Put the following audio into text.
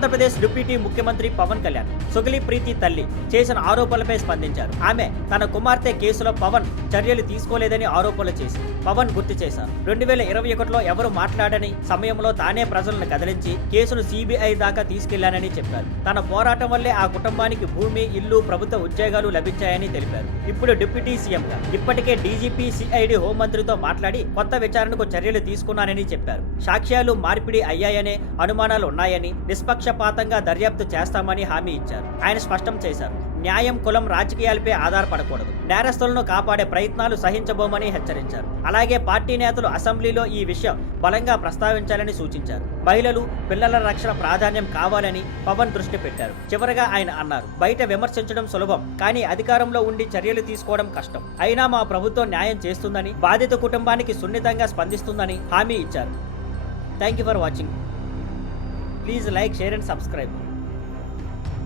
Andhra Pradesh deputy ముఖ్యమంత్రి పవన్ కళ్యాణ్ సుగలి ప్రీతి తల్లి చేసిన ఆరోపణలపై స్పందించారు. ఆమె తన కుమార్తె కేసులో పవన్ చర్యలు తీసుకోలేదని ఆరోపణలు చేసి పవన్ గుర్తు చేశారు. 2021లో ఎవరు మాట్లాడని సమయంలో తానే ప్రజలను కదిలించి కేసును సిబిఐ దాకా తీసుకెళ్లానని చెప్పారు. తన పోరాటం వల్లే ఆ కుటుంబానికి భూమి, ఇల్లు, ప్రభుత్వ ఉద్యోగాలు లభించాయని తెలిపారు. ఇప్పుడు డిప్యూటీ సీఎంగా ఇప్పటికే డీజీపీ, సిఐడి, హోంమంత్రితో మాట్లాడి కొత్త విచారణకు చర్యలు తీసుకున్నానని చెప్పారు. సాక్ష్యాలు మార్పిడి అయ్యాయనే అనుమానాలు ఉన్నాయని, నిష్పక్షపాతంగా దర్యాప్తు చేస్తామని హామీ ఇచ్చారు. ఆయన స్పష్టం చేశారు. న్యాయం, కులం, రాజకీయాలపై ఆధారపడకూడదు. నేరస్తులను కాపాడే ప్రయత్నాలు సహించబోమని హెచ్చరించారు. అలాగే పార్టీ నేతలు అసెంబ్లీలో ఈ విషయం బలంగా ప్రస్తావించాలని సూచించారు. మహిళలు, పిల్లల రక్షణ ప్రాధాన్యం కావాలని పవన్ దృష్టి పెట్టారు. చివరగా ఆయన అన్నారు, బయట విమర్శించడం సులభం, కానీ అధికారంలో ఉండి చర్యలు తీసుకోవడం కష్టం. అయినా మా ప్రభుత్వం న్యాయం చేస్తుందని, బాధిత కుటుంబానికి సున్నితంగా స్పందిస్తుందని హామీ ఇచ్చారు. Thank you for watching. Please like, share and subscribe.